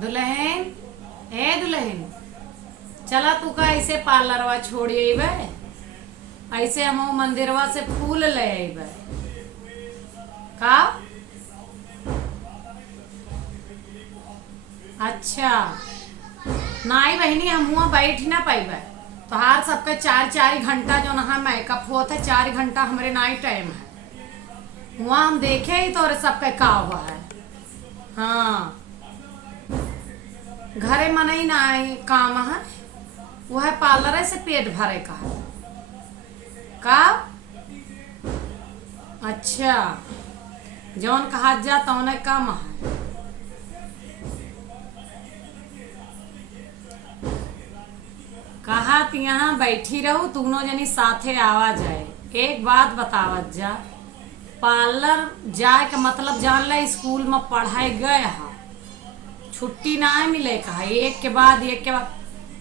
दुल्हन, ए दुल्हन, चला तू का ऐसे पार्लरवा छोड़िए बे। ऐसे हम मंदिरवा से फूल ले अबे का। अच्छा नाई बहनी, हम हुआ बैठ ना पाइबे। तोहार सबके 4-4 घंटा जो नहा मेकअप होता है, 4 घंटा हमारे नाई टाइम है। हुआ हम देखे ही तो सबके का हुआ है। हाँ घरे मन ही ना काम है, वो है पार्लर से पेट भरे का है का। अच्छा जौन कहा जा तौने कम है। कहा कि यहाँ बैठी रहू, दोनों जनी साथे आवा जाए। एक बात बतावत जा, पार्लर जाए का मतलब जान ले स्कूल में पढ़ाई गए हा, छुट्टी ना मिले कहा। एक के बाद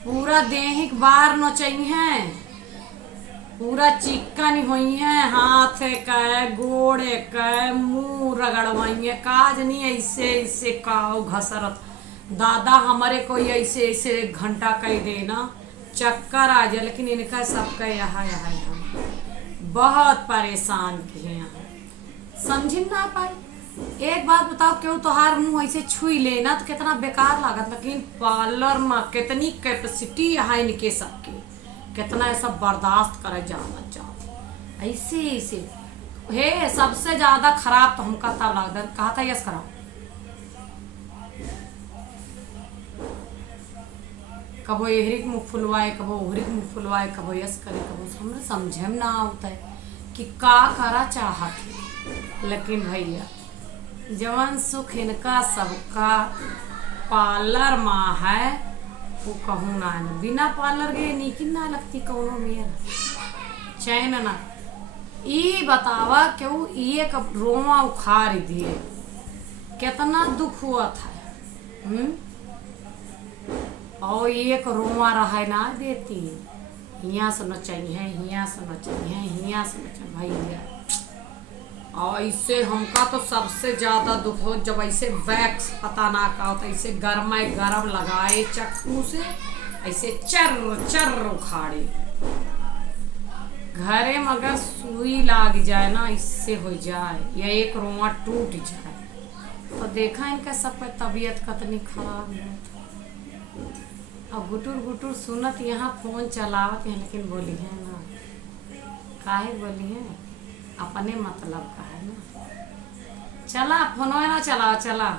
पूरा देहिक बार न चाहिए, पूरा चिकन हुई है, हाथ का गोड़ का मुंह रगड़वाई काज नहीं ऐसे ऐसे काव घसरत। दादा हमारे कोई ऐसे ऐसे 1 घंटा कह देना चक्कर आ जाए। लेकिन इनका सबका यहाँ यहाँ यहाँ बहुत परेशान किए यहाँ, समझ ना पाई। एक बात बताओ, क्यों तोहार मुंह ऐसे छुई लेना तो कितना बेकार लागत। लेकिन पार्लर में कितनी कैपेसिटी है इनके सबके, कितना ऐसा बर्दाश्त करे जाना चाहते ऐसे ऐसे हे। सबसे ज्यादा खराब तो हमका तब लगता, कहा था यस खराब। कबो एहरिक मुँह फुलवाए, कबो ओहरिक मुँह फुलवाए, कबो यस करे, कबो हमने समझे में ना आता है कि का करा चाहत। लेकिन भैया जवन सुख इनका सबका पार्लर माँ है, वो कहूँ ना है। बिना पार्लर के नीकिन ना लगती कौनो मेरा चैन ना। ई बतावा क्यों ये कब रोवा उखाड़ दिए, कितना दुख हुआ था। और एक रोवा रहा ना देती, हियाँ से न चाहिए, हियाँ से न चाहिए, हियाँ से न चाहिए भैया। और ऐसे हमका तो सबसे ज्यादा दुख हो जब ऐसे वैक्स पता ना का होता, ऐसे गरम लगाए चक्कू से ऐसे चर चर उखाड़े। घरे में अगर सुई लाग जाए ना, इससे हो जाए या एक रोआ टूट जाए, तो देखा इनका सब तबीयत कितनी खराब है। अब गुटुर गुटुर सुनत यहाँ फोन चलावत है, लेकिन बोली है ना काहे बोली है, अपने मतलब का है ना। चला फोन ना चला चला।